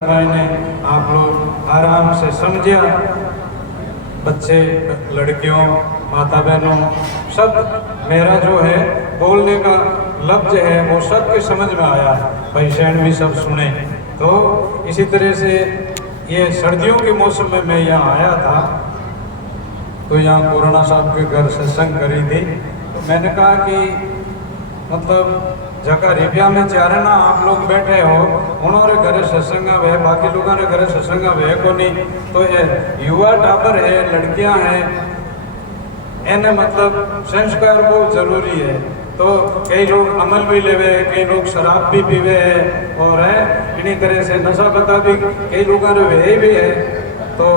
मैंने आप लोग आराम से समझिया, बच्चे, लड़कियों, माता बहनों, सब मेरा जो है बोलने का लफ्ज है वो सबके समझ में आया, भाई शहन भी सब सुने। तो इसी तरह से ये सर्दियों के मौसम में मैं यहाँ आया था, तो यहाँ कोरोना साहब के घर सत्संग करी थी। तो मैंने कहा कि मतलब जगह रिपिया में चारना आप लोग बैठे हो, उन्होंने घरे सत्संगा वे, बाकी लोगों ने घरे सत्संगा वे को नहीं। तो ये युवा टाबर है, लड़कियां हैं, इन्हें मतलब संस्कार बहुत जरूरी है। तो कई लोग अमल भी लेवे, कई लोग शराब भी पीवे है, और है इन्हीं तरह से नशा पता भी कई लोगों ने वे भी है। तो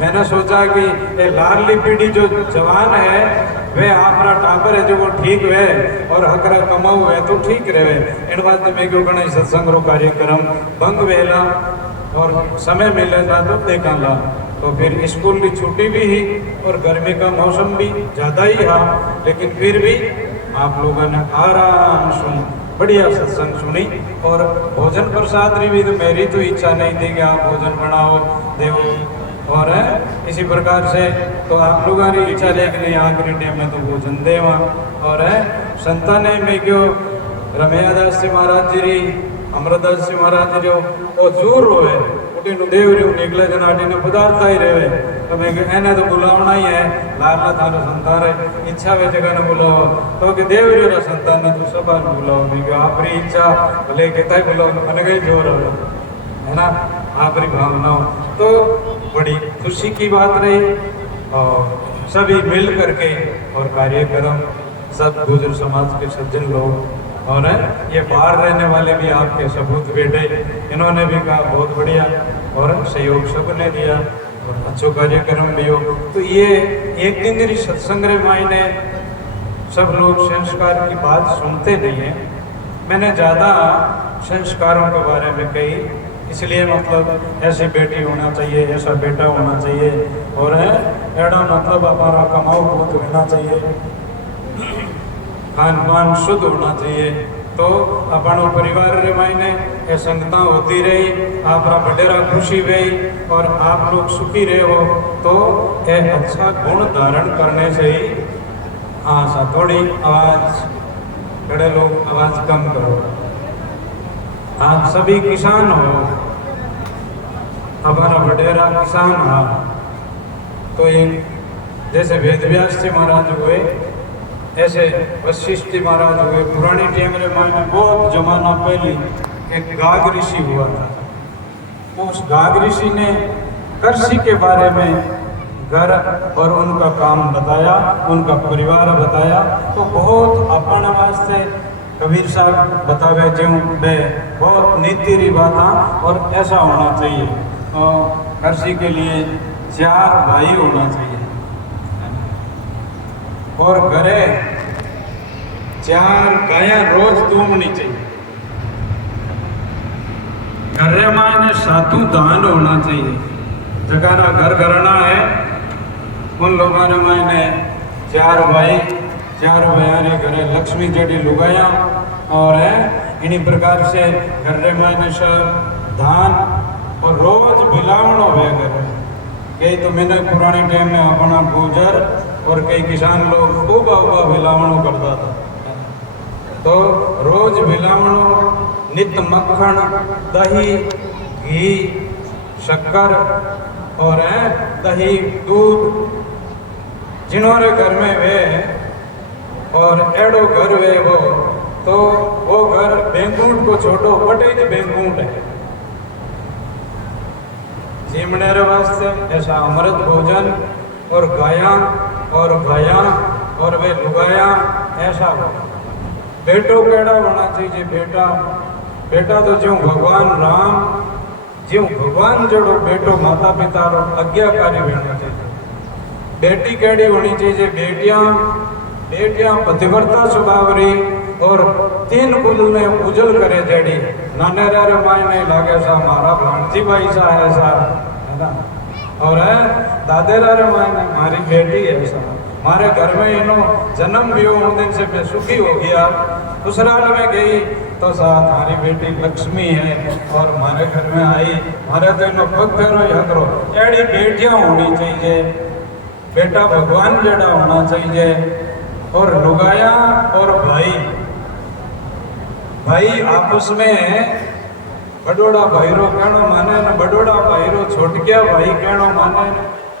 मैंने सोचा कि ये लाडली पीढ़ी जो जवान है वे आपरा टाबर है जो वो ठीक वे और हकरा कमाऊ है तो ठीक रहे। इन वास्ते मैं क्यों गणेश सत्संग रो कार्यक्रम भंग वेला और समय मिलेगा तो देखा ला। तो फिर स्कूल की छुट्टी भी ही और गर्मी का मौसम भी ज़्यादा ही था, लेकिन फिर भी आप लोगों ने आराम सुन बढ़िया सत्संग सुनी। और भोजन प्रसाद भी तो मेरी तो इच्छा नहीं थी कि आप भोजन बनाओ देव, और इसी प्रकार से तो आप लोगों की इच्छा लेकिन आखिरी टाइम में तो भोजन देवा। और संता ने मैं क्यों रमैयादास जी महाराज जी री, अमरदास जी महाराज जी वो जूर रोए उठी देव रू निकले जनाटी ने पदार्थ ही रहे। तो मैं एने तो बुलावना ही है, लाला थारा संतान है, इच्छा वे जगह ने बुलाओ तो कि देव रू संतान ने तो सब बुलाओ। मैं आपरी इच्छा भले कहता ही बुलाओ मन गई जोर है ना, आपरी भावनाओं। तो बड़ी खुशी की बात रही और सभी मिल करके और कार्यक्रम सब गुजर समाज के सज्जन लोग और ये बाहर रहने वाले भी आपके सबूत बेटे, इन्होंने भी कहा बहुत बढ़िया और सहयोग सबने दिया और अच्छो कार्यक्रम भी हो। तो ये एक दिन मेरी सत्संग रे मायने सब लोग संस्कार की बात सुनते नहीं है। मैंने ज़्यादा संस्कारों के बारे में कही, इसलिए मतलब ऐसी बेटी होना चाहिए, ऐसा बेटा होना चाहिए और एड़ा मतलब हमारा कमाऊ बहुत होना चाहिए, खान पान शुद्ध होना चाहिए। तो अपनो परिवार रे मायने ये संगता होती रही, आपरा बडेरा खुशी रही और आप लोग सुखी रहे हो। तो ये अच्छा गुण धारण करने से ही सा थोड़ी आवाज़, बड़े लोग आवाज़ कम करो। आप सभी किसान हो, हमारा बडेरा किसान हा। तो ये जैसे वेदव्यास जी महाराज हुए, ऐसे वशिष्ठ जी महाराज हुए। पुरानी टाइम में बहुत जमाना पहले एक गाग ऋषि हुआ था। उस गाग ऋषि ने कृषि के बारे में घर और उनका काम बताया, उनका परिवार बताया। तो बहुत अपने वास्ते कबीर साहब बतावे जो बे बहुत नीति री बात और ऐसा होना चाहिए। तो कृषि के लिए 4 भाई होना चाहिए और घरे 4 गायें रोज दूमनी चाहिए। घरे मायने सातु दान होना चाहिए। जगह घर घरना है उन लोगों ने मायने 4 भाई 4 बयारे घरे लक्ष्मी जड़ी लुगाया और इन्हीं प्रकार से घर मायने सब धान और रोज बिलावनो वे करे। कई तो मैंने पुरानी टाइम में अपना गुजर और कई किसान लोग उबा उबा बिलावनो करता था। तो रोज बिलावनो, नित मक्खन, दही, घी, शक्कर और दही, दूध जिन्होंने घर में वे और एड़ो घर वे वो, तो वो घर बेंकूट को छोड़ो पटेज बेंकूट है। जीमनेरे वास्ते ऐसा अमृत भोजन और गाया और वे लुगाया ऐसा हो। बेटो केड़ा होना चाहिए, बेटा तो जो भगवान राम जो भगवान जड़ो बेटो माता पिता रो आज्ञाकारी होना चाहिए। बेटी केड़ी होनी चाहिए, बेटियां पतिव्रता स्वभाव री और 3 कुल ने उजल करे जड़ी। नाने रे मायने लागे सा मारा भांजी भाई सा है सा, है ना, और दादे रे मायने मारी बेटी है सा। हमारे घर में इनो जन्म भी हो दिन से मैं सुखी हो गया। ससुराल में गई तो साथ हमारी बेटी लक्ष्मी है और हमारे घर में आई, हमारे तो इन्हों पग फेरो या करो। एड़ी बेटियां होनी चाहिए, बेटा भगवान जड़ा होना चाहिए। और लुगाया और भाई, भाई आपस में बड़ोड़ा भाईरो कहनो माने न बड़ोड़ा भाईरो छोटकिया भाई कहनो माने,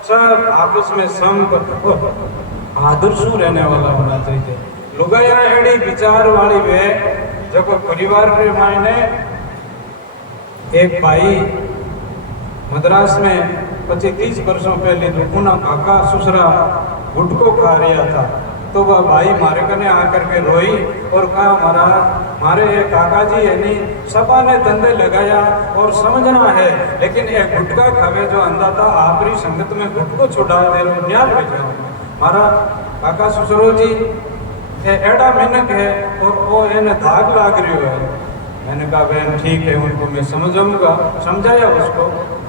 सब आपस में संग आदर्शु रहने वाला होना चाहिए। लुगाया एड़ी विचार वाली वे जब परिवार रे मायने एक भाई मद्रास में 25-30 वर्षों पहले रुकुना काका ससुरा गुटको खा रहा था, तो वह भाई मारे कने आकर के रोई और कहा महाराज मारे काका जी यानी सबा ने धंधे लगाया और समझना है, लेकिन एक गुटका खावे जो अंधा था आपरी संगत में गुटको छुड़ा दे रो न्याल रह जाओ। मारा काका ससुरो जी एड़ा मिनक है और वो इन्हें धाग लाग रही है। मैंने कहा बहन ठीक है, उनको मैं समझाऊंगा, समझाया उसको।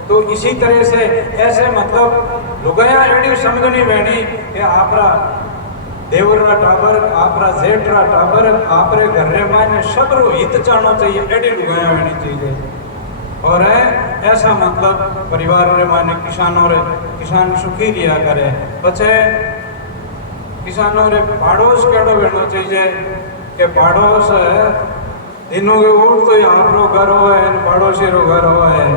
तो इसी तरह से ऐसे मतलब लुगाया एड़ी समझनी बहनी कि आपरा देवरा टाबर आपरा जेठरा टाबर आपरे घर रे मायने सबरो हित चाहना चाहिए, एड़ी लुगाया बहनी चाहिए। और है ऐसा मतलब परिवार रे मायने किसान सुखी रिया करे। पछे किसानों रे पाड़ोस केड़ो बहनो चाहिए कि पाड़ोस दिनों के उठ तो आप रो घर हो है पड़ोसी रो घर हो है।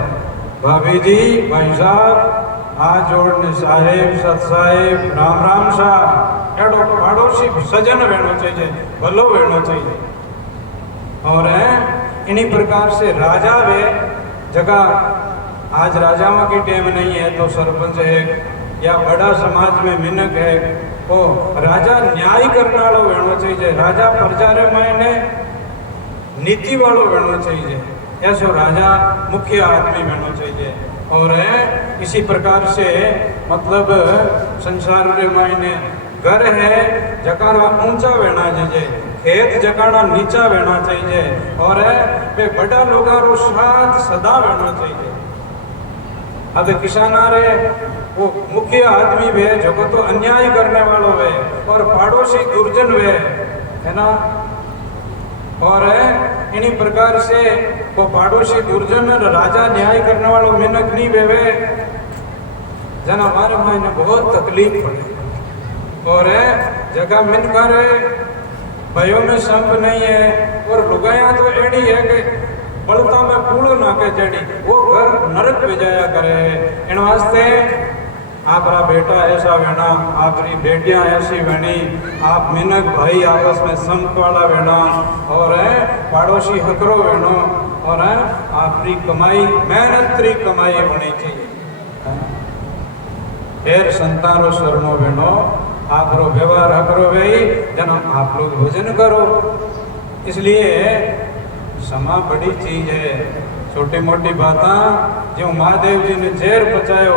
भाभी जी भाई साहब हाथ जोड़ने साहेब सत साहेब राम राम साहब एड़ो पड़ोसी सजन बहनो चाहिए, भलो बहनो चाहिए। और इन्हीं प्रकार से राजा वे जगह आज राजाओं की टेम नहीं है तो सरपंच है या बड़ा समाज में मिनक है, वो राजा न्याय करने वालों बहनो चाहिए। राजा प्रजा रे मायने नीति वालों बनना चाहिए, ऐसा राजा मुख्य आदमी बनना चाहिए। और इसी प्रकार से मतलब संसार के मायने घर है जकाना ऊंचा बहना चाहिए, खेत जकाना नीचा बहना चाहिए, और वे बड़ा लोगों रो साथ सदा बहना चाहिए। अब किसान रे वो मुख्य आदमी वे जो तो अन्याय करने वालों वे और पड़ोसी दुर्जन वे है ना। और इन्हीं प्रकार से वो पड़ोसी दुर्जन राजा न्याय करने वालों मिनक नहीं वेवे जना हमारे मायने बहुत तकलीफ पड़े। और जगह मिनकर भाइयों में संप नहीं है और लुगाया तो एड़ी है कि बलता में कूड़ो ना के जड़ी वो घर नरक में जाया करे। इन वास्ते आपरा बेटा ऐसा बना, आपरी बेटियां ऐसी बनी, आप मिनक भाई आपस में संप वाला बना और पड़ोसी हकरो बनो और आपरी कमाई मेहनतरी कमाई होनी चाहिए। फिर संतानो शरणो बनो, आपरो व्यवहार हकरो भाई जना आप लोग भोजन करो। इसलिए समा बड़ी चीज है, छोटी मोटी बातें जो महादेव जी ने जेर पचायो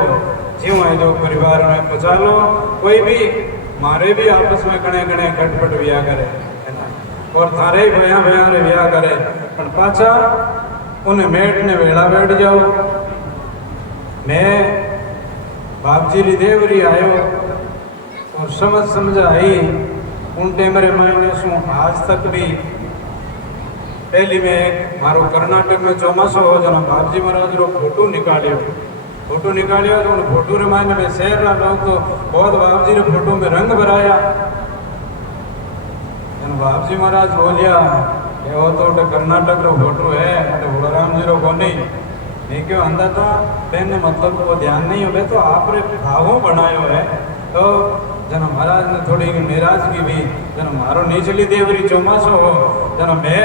ज्यों है जो परिवार में पचा लो। कोई भी मारे भी आपस में कणे कणे खटपट विया करे है ना, और थारे भया भया रे विया करे पण पाछा उन्हें मेट ने वेला बैठ जाओ। मैं बाप जी री देवरी आयो और समझ आई उन टेम रे मायने शू आज तक भी पहली में मारो कर्नाटक में चौमासो हो जना बाप जी महाराज रो फोटो निकालियो तो उन फोटो रे मायने में शहर रा लोग तो बहुत बाप जी रे फोटो में रंग भराया। बाप जी महाराज बोलिया वो तो कर्नाटक रो फोटो है बलराम जी रो कोनी नहीं क्यों अंधा था तेने मतलब वो ध्यान नहीं हो तो आप रे भावों बनायो है। तो जना महाराज ने थोड़ी नाराजगी भी जना मारो नीचली देवरी चौमासो हो जना मैं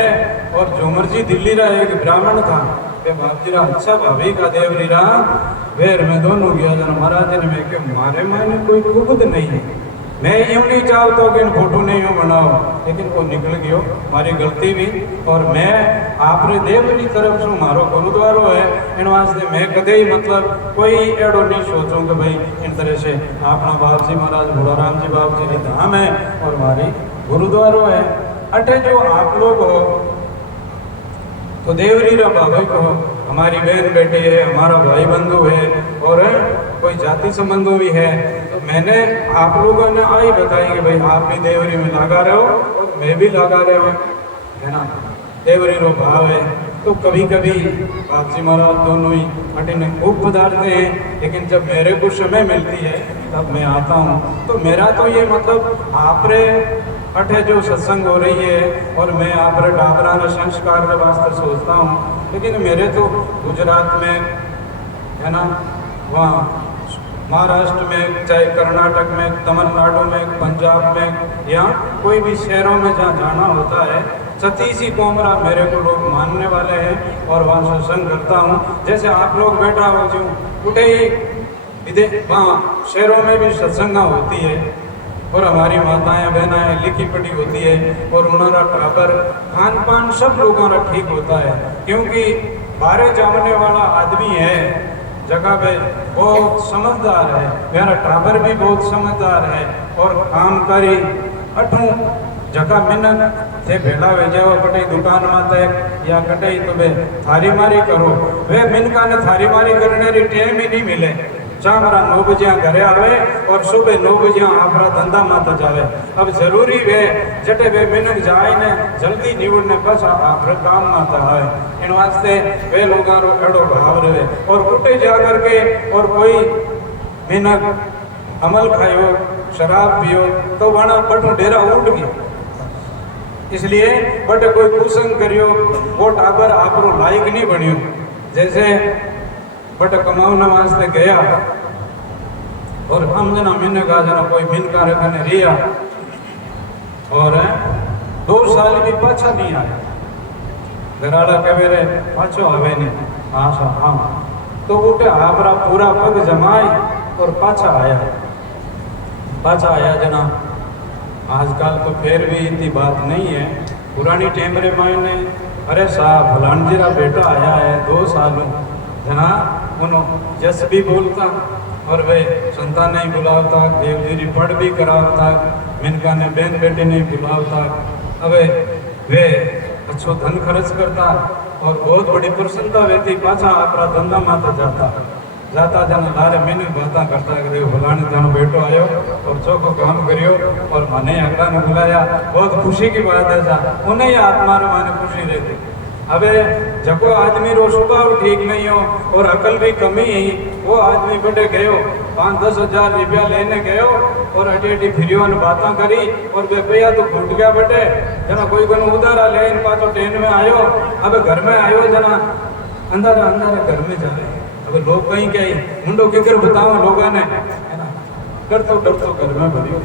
और झूमर जी दिल्ली रा एक ब्राह्मण था वे बाप जी रा अच्छा भाभी का देवरी रा वेर में दोनों गया जना महाराज ने मैं के मारे मायने कोई कुबद नहीं है, मैं यूं नहीं चाहता कि इन फोटो नहीं हो बनाओ, लेकिन वो निकल गयो मारी गलती भी। और मैं आपरे देवरी तरफ से मारो गुरुद्वारो है इन वास्ते मैं कदे ही मतलब कोई एड़ो नहीं सोचूं कि भाई इन तरह से अपना बाप जी महाराज बलराम जी बाप जी की धाम है और हमारी गुरुद्वारो है। अटे जो आप लोग हो तो देवरी रा भाभी को हमारी बहन बेटी है, हमारा भाई बंधु है और कोई जाति संबंधों भी है। तो मैंने आप लोगों ने आई बताई कि भाई आप भी देवरी में लगा रहे हो और मैं भी लगा रहे हो है ना। देवरी रो भाव है। तो कभी कभी बाप जी महाराज दोनों ही अटिन खूब पधारते हैं, लेकिन जब मेरे को समय मिलती है तब मैं आता हूँ। तो मेरा तो ये मतलब आपरे अठे जो सत्संग हो रही है और मैं आपरे डाबरा ने संस्कार के वास्ते सोचता हूँ, लेकिन मेरे तो गुजरात में है ना, वहाँ महाराष्ट्र में, चाहे कर्नाटक में, तमिलनाडु में, पंजाब में, या कोई भी शहरों में जहाँ जाना होता है, सतीसी कोमरा मेरे को लोग मानने वाले हैं और वहाँ सत्संग करता हूँ। जैसे आप लोग बैठा हो जो उठे ही विदेश वहाँ शहरों में भी सत्संगा होती है और हमारी माताएं बहनाएं लिखी पढ़ी होती है और उन्होंने बराबर खान पान सब लोगों का ठीक होता है, क्योंकि बाहर जाने वाला आदमी है जगह पे बहुत समझदार है, मेरा टाबर भी बहुत समझदार है और कामकारी अठू जगह मिनट थे भेड़ा वे जाओ कटे दुकान माते या कटे तो वे थारी मारी करो, वे मिनका ने थारी मारी करने री टाइम ही नहीं मिले। चामरा 9 बजे घरे आवे और सुबह 9 बजे आपरा धंधा माता जावे। अब जरूरी वे जटे वे मिनक जाए ने जल्दी निवड़ने पाछा आपरे काम माता आवे, इन वास्ते वे लोगां रो एड़ो भाव रहे और कुटे जा करके और कोई मिनक अमल खायो शराब पियो तो वणा बटू डेरा उठ गया, इसलिए बट कोई कुसंग करियो वो टाबर आपरो लायक नहीं बनियो। जैसे बट कमाऊना वास्ते गया और हम जना मिन का जना कोई मिन का रखने रिया और 2 साल भी पाछा नहीं आया, घराड़ा कहे रे पाछो आवे नहीं, हाँ सा हाँ, तो उठे आपरा पूरा पग जमाई और पाछा आया जना। आजकल तो फिर भी इतनी बात नहीं है, पुरानी टेमरे मायने अरे साहब फलानजीरा बेटा आया है 2 सालों जना उन्होंने जस भी बोलता और वे संतान नहीं बुलावता, देवजीरी पढ़ भी करावता, मिनका ने बहन बेटे नहीं बुलावता, अबे वे अच्छो धन खर्च करता और बहुत बड़ी प्रसन्नता रहती, पाछा आपरा धंधा माता जाता जना लारे मैंने बातें करता कि फलाने जानो बेटो आयो और चौको काम करियो और मने अगला ने बुलाया, बहुत खुशी की बात है। उन्हें आत्मा रे माने खुशी रहती। अबे जको आदमी रो स्वभाव ठीक नहीं हो और अकल भी कमी है, वो आदमी बड़े गयो 5-10 हजार रुपया लेने गयो और अटी फिरियो ने बातें करी और वे पैया तो घुट गया बटे जना कोई उधारा ले इन पाछो ट्रेन में आयो, अब घर में आयो जना अंदर घर में जाए। अब लोग कहीं कहीं मुंडो किकर बताओ लोगों ने है ना, डरतो घर में भरियो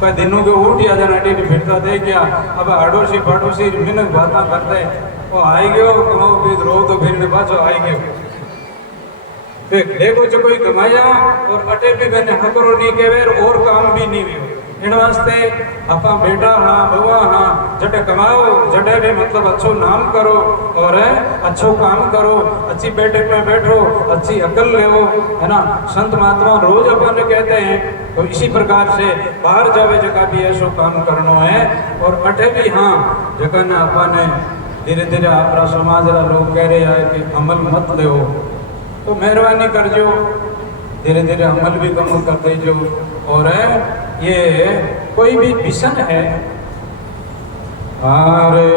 कई दिनों के उठ या जना अटी फिरता दे क्या। अब अड़ोसी पड़ोसी मिनक बातें करते वो आई गयो कमाओ भी रो तो फिर पाछो आई गयो, देखो जो कोई कमाया और अटे भी गने हकरो नहीं केवे और काम भी नहीं हुई। इन वास्ते अपा बेटा हाँ बउआ हाँ जटे कमाओ जटे भी मतलब अच्छो नाम करो और अच्छो काम करो, अच्छी बैठक में बैठो, अच्छी अकल लेवो, है ना। संत महात्मा रोज अपन कहते हैं, तो इसी प्रकार से बाहर जावे जगह भी ऐसो काम करनो है और अटे भी हाँ जगह ने अपन धीरे धीरे आपरा समाज रा लोग कह रहे हैं कि अमल मत ले, तो मेहरबानी कर जो धीरे धीरे अमल भी कम कर दे जो। और ये कोई भी विषण है अरे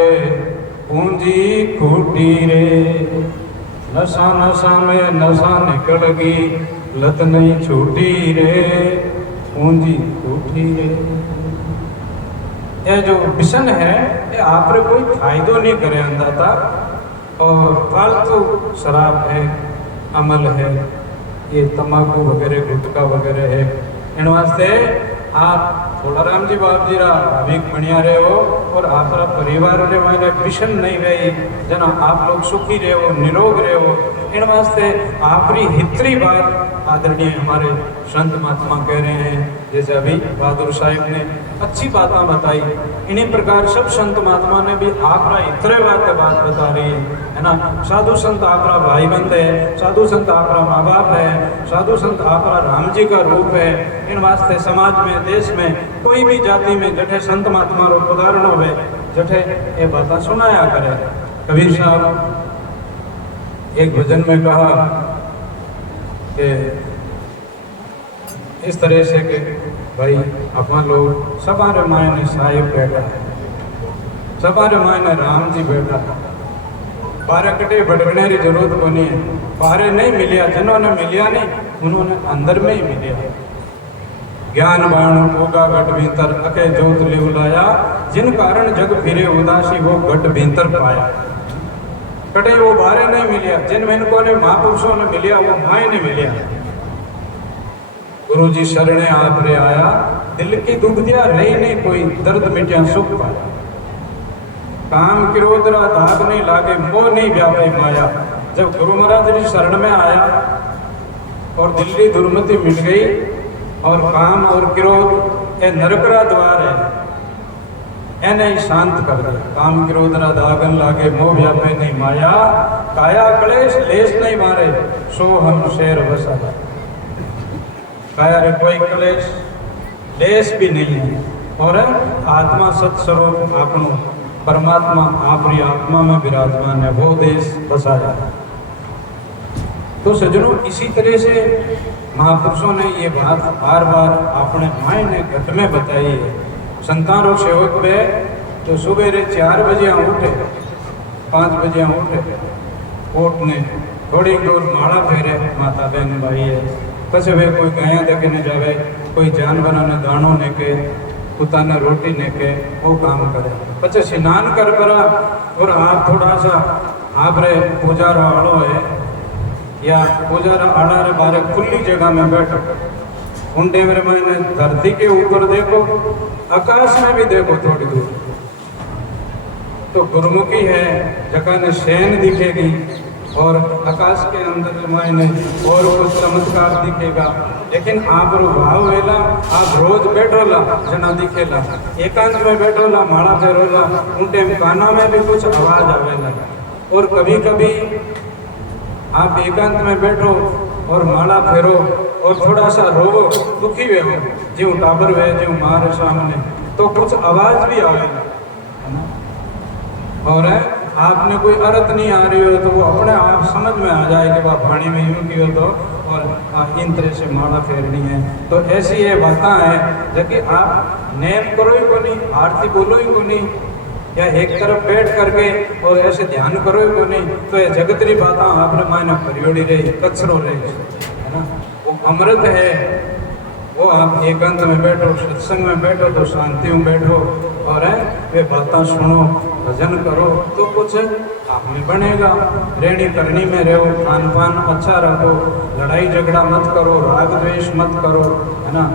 पूंजी खूटी रे नशा नशा में नशा निकल गई लत नहीं छूटी रे पूंजी खूटी रे। ये जो विषण है ये आप रे कोई फायदो नहीं करे अंदाता और फालतू शराब है, अमल है, ये तंबाकू वगैरह गुटखा वगैरह है। इन वास्ते आप थोड़ा राम जी बाप जी रा भाविक बनिया रहे हो और आपरा परिवार रे मायने विषण नहीं रही जना आप लोग सुखी रहे हो निरोग रहे हो। इन वास्ते आपरी हितरी बात आदरणीय हमारे संत महात्मा कह रहे हैं, जैसे अभी बहादुर साहिब ने अच्छी बातें बताई, इन्हीं प्रकार सब संत महात्मा ने भी आपरा इतरे बात बता रही है ना। साधु संत आपरा भाई बंद है, साधु संत आपरा माँ बाप है, साधु संत आपरा राम जी का रूप है। इन वास्ते समाज में देश में कोई भी जाति में जठे संत महात्मा रो उदाहरण हो जठे ये बातें सुनाया करे। कबीर साहब एक भजन में कहा कि इस तरह से कि भाई अपन लोग सबारे मायने साहिब बैठा है सबारे मायने राम जी बैठा, बारह कटे भटकने की जरूरत को नहीं है, बाहर नहीं मिलिया, जिन्होंने मिलिया नहीं उन्होंने अंदर में ही मिलिया। ज्ञान बाण होगा घट भीतर अके जोत लिवलाया, जिन कारण जग फिरे उदासी वो घट भीतर पाया। कटे वो बाहर नहीं मिलिया, जिन इनको ने महापुरुषों ने मिलिया वो माए नहीं मिलिया। गुरु जी शरणे आप रे आया, दिल की दुखदिया रही नहीं कोई, दर्द मिटिया सुख पाया। काम क्रोध रा दाग नहीं लागे, मोह नहीं व्यापे माया। जब गुरु महाराज जी शरण में आया और दिल्ली दुर्मति मिट गई और काम और क्रोध ये नरकरा द्वार है, एने ही शांत कर दिया। काम क्रोध रा दागन लागे, मोह व्यापे नहीं माया। काया क्लेश लेश नहीं मारे, सो हम शेर बसा। काया रे कोई क्लेश लेश भी नहीं है, और आत्मा सत्स्वरूप आपनो परमात्मा आपरी आत्मा में विराजमान है, वो देश बसा जाए। तो सज्जनों, इसी तरह से महापुरुषों ने ये बात बार बार अपने मायने घट में बताई है। संतानों सेवक वे तो सुबह 4 बजे उठे, 5 बजे उठे, उठने थोड़ी दूर माला फेरे माता बहन भाई है, પછી वे कोई गाया देखने जावे, कोई जानवर ने दाणो ने के कुत्ता ने रोटी ने के वो काम करे, પછી स्नान कर करा और आप थोड़ा सा आप रे पूजा आड़ो है या पूजा आड़ा रे बारे खुली जगह में बैठो, उन टेमरे में धरती के ऊपर देखो, आकाश में भी देखो थोड़ी दूर, तो गुरुमुखी है जगह ने शैन दिखेगी और आकाश के अंदर मायने और कुछ चमत्कार दिखेगा। लेकिन आप भाव वेला आप रोज बैठोला जना दिखेला, एकांत में बैठोला माला फेरोला, उन टाइम काना में भी कुछ आवाज आवेला। और कभी कभी आप एकांत में बैठो और माला फेरो और थोड़ा सा रोवो, दुखी वे हो, जो टाबर वे जो मारे सामने, तो कुछ आवाज भी आवेला, है ना। और आपने कोई अर्थ नहीं आ रही हो तो वो अपने आप समझ में आ जाए कि वह पानी में यूँ की हो तो, और इन तरह से माला फेरनी है। तो ऐसी ये बातें हैं जबकि आप नेम करो ही को नहीं, आरती बोलो ही को नहीं, या एक तरफ बैठ करके और ऐसे ध्यान करो ही को नहीं, तो ये जगतरी बातें आपने मायने परियोड़ी रही, कचरो रही, है ना। वो अमृत है, वो आप एकांत में बैठो, सत्संग में बैठो तो शांति में बैठो और वे बातें सुनो, भजन करो तो कुछ आप में बनेगा। रहनी करनी में रहो, खान पान अच्छा रखो, लड़ाई झगड़ा मत करो, राग द्वेष मत करो, है ना।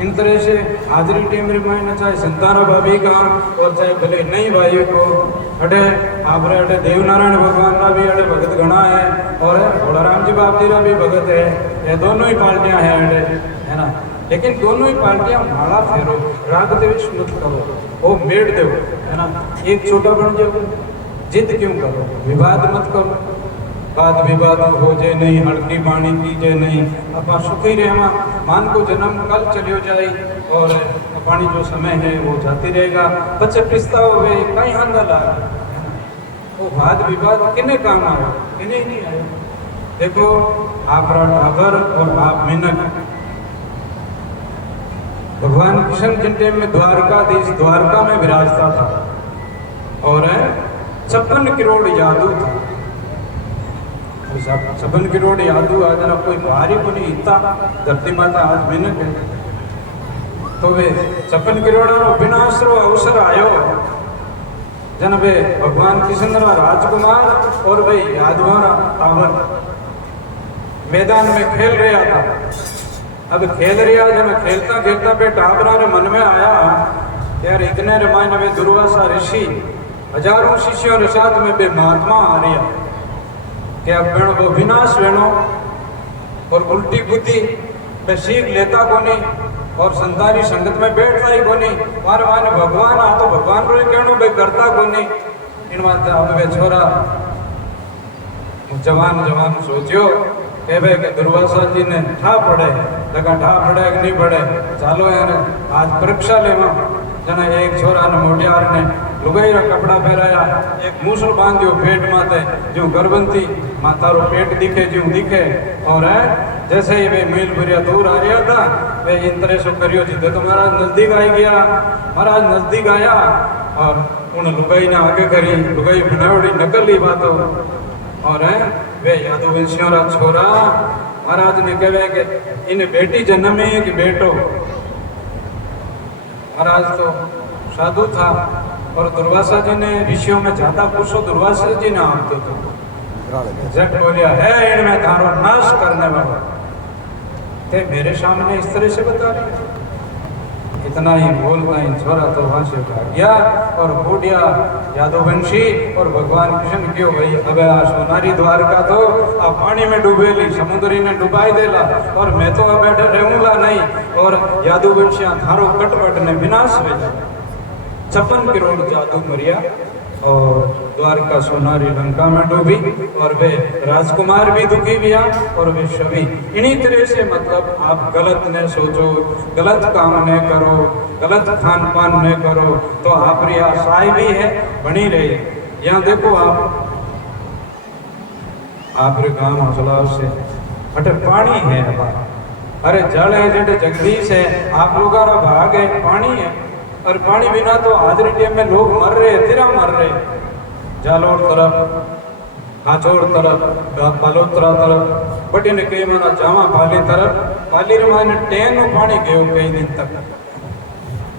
इन तरह से हाजरी टेमरी में चाहे संतानो भाभी का और चाहे भले नहीं भाई को, अटे आप अटे देवनारायण भगवान का भी अटे भगत गणा है और भोलाराम जी बाप जी का भी भगत है, ये दोनों ही पार्टियां हैं अटे, है ना। लेकिन दोनों ही पार्टियां माला फेरो, राग द्वेष मत करो, वो मेड़ दो, है ना। एक छोटा बन जाओ, जिद क्यों करो, विवाद मत करो, बात विवाद हो जाए नहीं, हड़की बाणी कीजे नहीं, अपना सुखी रहना। मान को जन्म कल चलियो जाए और पानी जो समय है वो जाती रहेगा, बच्चे पिस्ता हुए कहीं हंदा ला, वो वाद विवाद किन्ने काम आए, किन्ने नहीं आए। देखो आप ठाकर और आप मिनक, भगवान कृष्ण जिन टाइम में द्वारकाधीश द्वारका में विराजता था और 56 करोड़ यादू था, 56 करोड़ यादू आज ना कोई भारी को नहीं, इतना धरती माता आज मिनक है, तो वे 56 करोड़ विनाश रो अवसर आयो जन वे भगवान कृष्ण राजकुमार और वे यादवारा टावर मैदान में खेल रहा था। अब खेल रहा जब खेलता खेलता पे टाबरा रे मन में आया यार इतने रामायण में दुर्वासा ऋषि हजारों शिष्यों के साथ में बे महात्मा आ रहा क्या बेणो वो विनाश वेणो और उल्टी बुद्धि पे सीख लेता को नहीं और संतानी संगत में बैठता ही को नहीं, मारे माने भगवान आ तो भगवान रो कहनो बे करता को नहीं। इन बात अब वे छोरा जवान जवान सोचियो के भाई के दुर्वासा जी ने ठा पड़े लगा, ठा पड़े कि नहीं पड़े, चालो यार आज परीक्षा लेवा। जना एक छोरा ने मोटियार ने लुगाई रा कपड़ा पहराया, एक मूसल बांधियो पेट माते जो गर्भवती माता रो पेट दिखे जो दिखे, और जैसे ही वे मील बुरिया दूर आ रहा था वे इन तरह से करियो जी तो महाराज नजदीक आई गया, महाराज नजदीक आया और उन लुगाई ने आगे करी, लुगाई बनावड़ी नकल ही बातों और है वे यादवंशियों रा छोरा महाराज ने कहे कि इन बेटी जन्मे कि बेटो। महाराज तो साधु था और दुर्वासा जी ने ऋषियों में ज्यादा पूछो, दुर्वासा जी ने आप तो झट बोलिया है इनमें थारो नाश करने वाला ते मेरे सामने इस तरह से बता रहे। इतना ही बोलता ही छोरा तो वहां से उठा गया और बूढ़िया यादववंशी और भगवान कृष्ण क्यों भाई अब आ सोनारी द्वारका तो आ पानी में डूबेली, समुद्री ने डुबाई देला और मैं तो अब बैठे रहूंगा नहीं। और यादववंशिया थारो कटपट ने विनाश हुए 56 करोड़ जादू मरिया और द्वारका सोनारी लंका में डूबी और वे राजकुमार भी दुखी हुआ और वे सभी इन्हीं तरह से मतलब आप गलत न सोचो, गलत काम न करो, गलत खान पान न करो तो आप आशाएं भी है बनी रही। यहाँ देखो आप गांव हौसला से अटे पानी है, अरे जल है जेठे जगदीश है, आप लोगों का भाग है पानी है और पानी बिना तो आज के टाइम में लोग मर रहे, तिरा मर रहे। जालोर तरफ, हाचोड़ तरफ, बालोतरा तरफ, बट इन कई माना जावा पाली तरफ, पाली रे माने टेन पानी गयो कई दिन तक।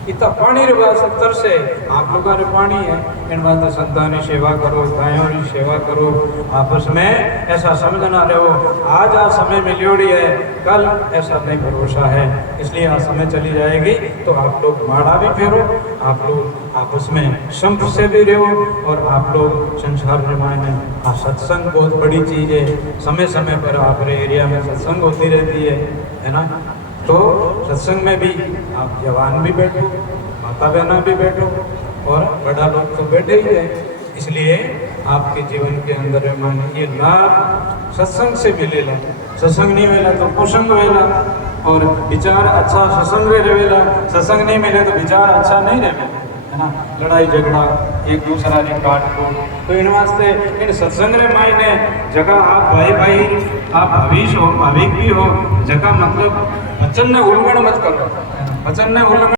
इतना पानी रे सत्तर से आप लोगों रे पानी है, इन वास्ते संतान की सेवा करो, गायों की सेवा करो, आपस में ऐसा समझना रहो। आज आ समय मिलियोड़ी है, कल ऐसा नहीं भरोसा है, इसलिए आ समय चली जाएगी तो आप लोग माड़ा भी फेरो, आप लोग आपस में संप से भी रहो और आप लोग संसार में मायने आ सत्संग बहुत बड़ी चीज है। समय समय पर आपके एरिया में सत्संग होती रहती है ना। तो सत्संग में भी आप जवान भी बैठो, माता बहना भी बैठो और बड़ा लोग तो बैठे ही है। इसलिए आपके जीवन के अंदर माने ये लाभ सत्संग से मिलेगा। सत्संग नहीं मिला तो कुसंग वेला और विचार अच्छा सत्संग रहेगा, सत्संग नहीं मिले तो विचार अच्छा नहीं रहेगा, है ना। लड़ाई झगड़ा एक दूसरा की काट को तो इन वास्ते इन सत्संग रे मायने जगह आप भाई भाई आप भाविश हो, भाविक भी हो, जगह मतलब वचन ने उल्लंघन मत करो, वचन ने उल्लंघन